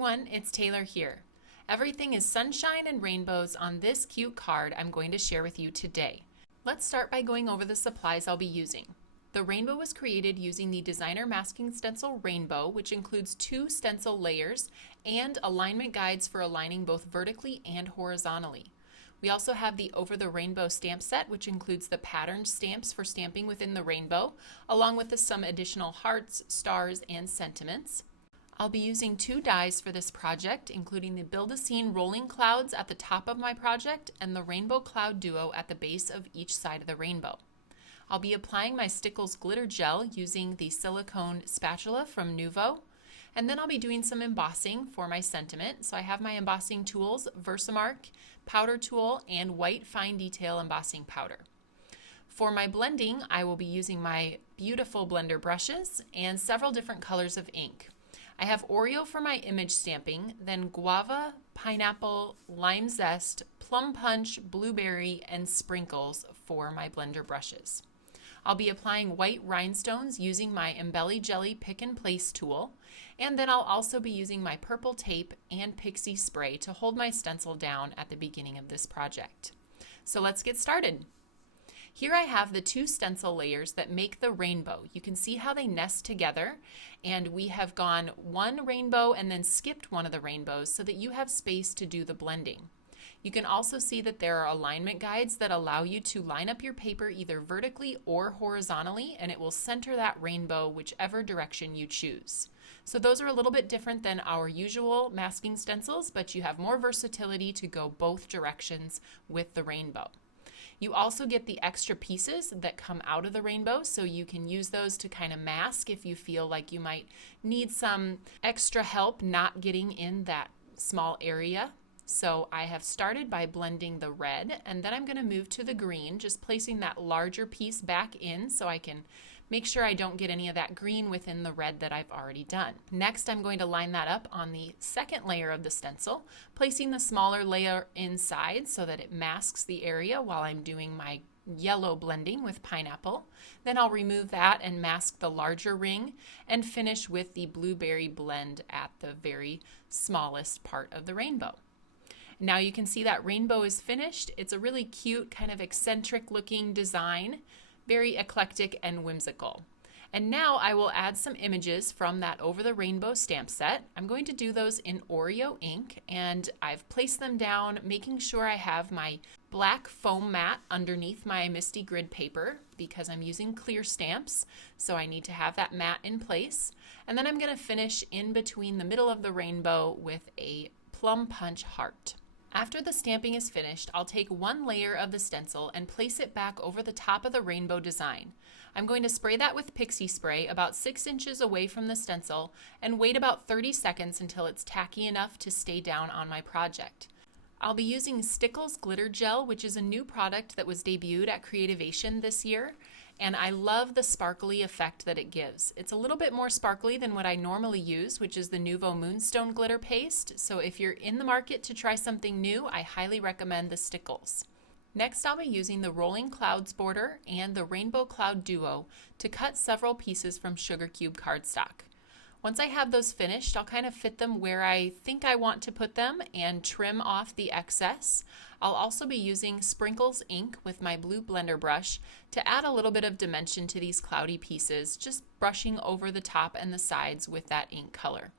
everyone, it's Taylor here. Everything is sunshine and rainbows on this cute card I'm going to share with you today. Let's start by going over the supplies I'll be using. The rainbow was created using the designer masking stencil rainbow, which includes 2 stencil layers and alignment guides for aligning both vertically and horizontally. We also have the Over the Rainbow stamp set, which includes the patterned stamps for stamping within the rainbow, along with some additional hearts, stars, and sentiments. I'll be using 2 dies for this project, including the Build-A-Scene Rolling Clouds at the top of my project and the Rainbow Cloud Duo at the base of each side of the rainbow. I'll be applying my Stickles Glitter Gel using the silicone spatula from Nuvo, and then I'll be doing some embossing for my sentiment. So I have my embossing tools, Versamark, powder tool, and white fine detail embossing powder. For my blending, I will be using my beautiful blender brushes and several different colors of ink. I have Oreo for my image stamping, then Guava, pineapple, lime zest, plum punch, blueberry, and sprinkles for my blender brushes. I'll be applying white rhinestones using my Embelly Jelly Pick and Place tool, and then I'll also be using my purple tape and pixie spray to hold my stencil down at the beginning of this project. So let's get started. Here I have the 2 stencil layers that make the rainbow. You can see how they nest together, and we have gone 1 rainbow and then skipped one of the rainbows so that you have space to do the blending. You can also see that there are alignment guides that allow you to line up your paper either vertically or horizontally, and it will center that rainbow whichever direction you choose. So those are a little bit different than our usual masking stencils, but you have more versatility to go both directions with the rainbow. You also get the extra pieces that come out of the rainbow, so you can use those to kind of mask if you feel like you might need some extra help not getting in that small area. So I have started by blending the red, and then I'm going to move to the green, just placing that larger piece back in so I can make sure I don't get any of that green within the red that I've already done. Next, I'm going to line that up on the second layer of the stencil, placing the smaller layer inside so that it masks the area while I'm doing my yellow blending with pineapple. Then I'll remove that and mask the larger ring and finish with the blueberry blend at the very smallest part of the rainbow. Now you can see that rainbow is finished. It's a really cute, kind of eccentric looking design, very eclectic and whimsical. And now I will add some images from that Over the Rainbow stamp set. I'm going to do those in Oreo ink, and I've placed them down, making sure I have my black foam mat underneath my Misty Grid paper because I'm using clear stamps, so I need to have that mat in place. And then I'm going to finish in between the middle of the rainbow with a plum punch heart. After the stamping is finished, I'll take 1 layer of the stencil and place it back over the top of the rainbow design. I'm going to spray that with pixie spray about 6 inches away from the stencil and wait about 30 seconds until it's tacky enough to stay down on my project. I'll be using Stickles Glitter Gel, which is a new product that was debuted at Creativation this year, and I love the sparkly effect that it gives. It's a little bit more sparkly than what I normally use, which is the Nuvo Moonstone Glitter Paste, so if you're in the market to try something new, I highly recommend the Stickles. Next, I'll be using the Rolling Clouds border and the Rainbow Cloud Duo to cut several pieces from Sugar Cube cardstock. Once I have those finished, I'll kind of fit them where I think I want to put them and trim off the excess. I'll also be using Sprinkles ink with my blue blender brush to add a little bit of dimension to these cloudy pieces, just brushing over the top and the sides with that ink color.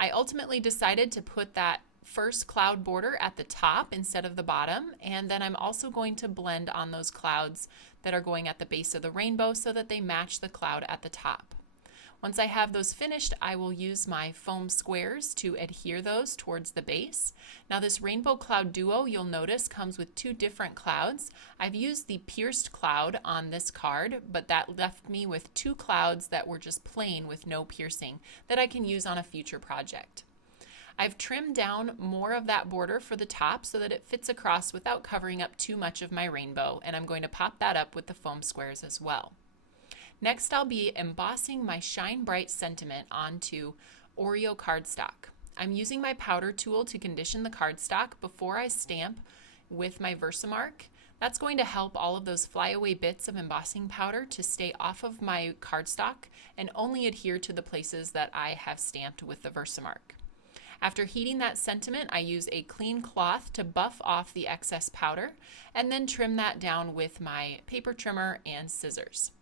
I ultimately decided to put that first cloud border at the top instead of the bottom, and then I'm also going to blend on those clouds that are going at the base of the rainbow so that they match the cloud at the top. Once I have those finished, I will use my foam squares to adhere those towards the base. Now this Rainbow Cloud Duo, you'll notice, comes with 2 different clouds. I've used the pierced cloud on this card, but that left me with 2 clouds that were just plain with no piercing that I can use on a future project. I've trimmed down more of that border for the top so that it fits across without covering up too much of my rainbow, and I'm going to pop that up with the foam squares as well. Next, I'll be embossing my Shine Bright sentiment onto Oreo cardstock. I'm using my powder tool to condition the cardstock before I stamp with my Versamark. That's going to help all of those flyaway bits of embossing powder to stay off of my cardstock and only adhere to the places that I have stamped with the Versamark. After heating that sentiment, I use a clean cloth to buff off the excess powder and then trim that down with my paper trimmer and scissors.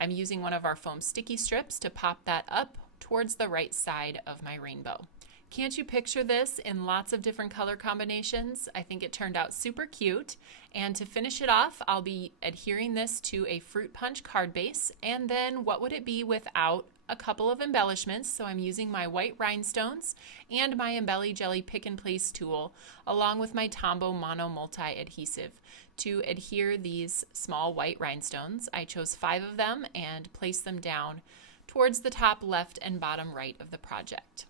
I'm using one of our foam sticky strips to pop that up towards the right side of my rainbow. Can't you picture this in lots of different color combinations? I think it turned out super cute. And to finish it off, I'll be adhering this to a fruit punch card base. And then what would it be without a couple of embellishments? So I'm using my white rhinestones and my Embelly Jelly pick and place tool along with my Tombow Mono Multi Adhesive to adhere these small white rhinestones. I chose 5 of them and placed them down towards the top left and bottom right of the project.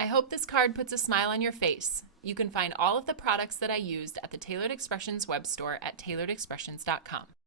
I hope this card puts a smile on your face. You can find all of the products that I used at the Tailored Expressions web store at tailoredexpressions.com.